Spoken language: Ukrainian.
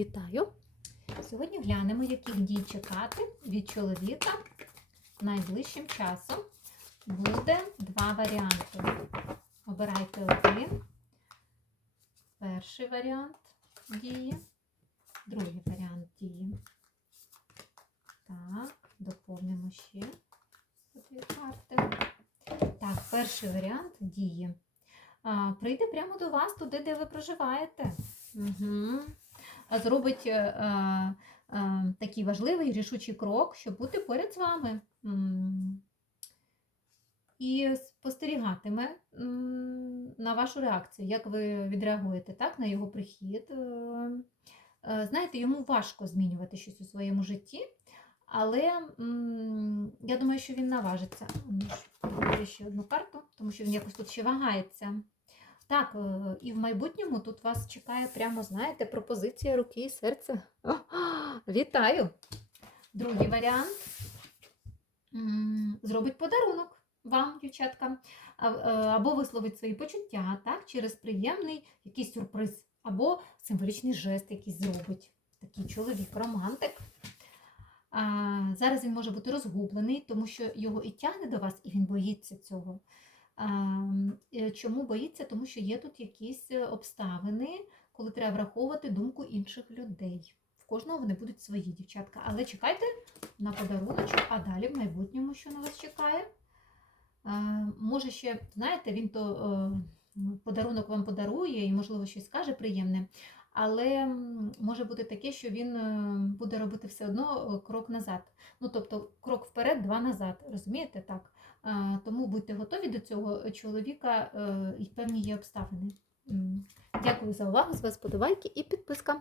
Вітаю! Сьогодні глянемо, яких дій чекати від чоловіка найближчим часом. Буде два варіанти. Обирайте один. Перший варіант дії, другий варіант дії. Так, доповнимо ще дві карти. Так, перший варіант дії. А, Прийде прямо до вас туди, де ви проживаєте. Угу. Зробить е, е, е, такий важливий рішучий крок, щоб бути поряд з вами. І спостерігатиме на вашу реакцію, як ви відреагуєте так, на його прихід. Знаєте, йому важко змінювати щось у своєму житті, але я думаю, що він наважиться. Ще одну карту, тому що він якось тут ще вагається. Так, е, і в майбутньому тут вас чекає прямо, знаєте, пропозиція руки і серця. Вітаю! Другий варіант. Зробить подарунок вам, дівчатка, е, або висловить свої почуття, так, через приємний якийсь сюрприз, або символічний жест якийсь зробить. Такий чоловік, романтик. А, зараз він може бути розгублений, тому що його і тягне до вас, і він боїться цього. Е, Чому боїться? Тому що є тут якісь е, обставини, коли треба враховувати думку інших людей. В кожного вони будуть свої, дівчатка. Але чекайте на подаруночок, а далі в майбутньому, що на вас чекає. Може ще, знаєте, він то е, подарунок вам подарує і, можливо, щось скаже приємне. Але може бути таке, що він е, буде робити все одно е, крок назад. Ну, тобто, крок вперед, два назад. Розумієте так? Тому будьте готові до цього чоловіка е, і певні є обставини. Дякую за увагу. З вас подобайки і підписка.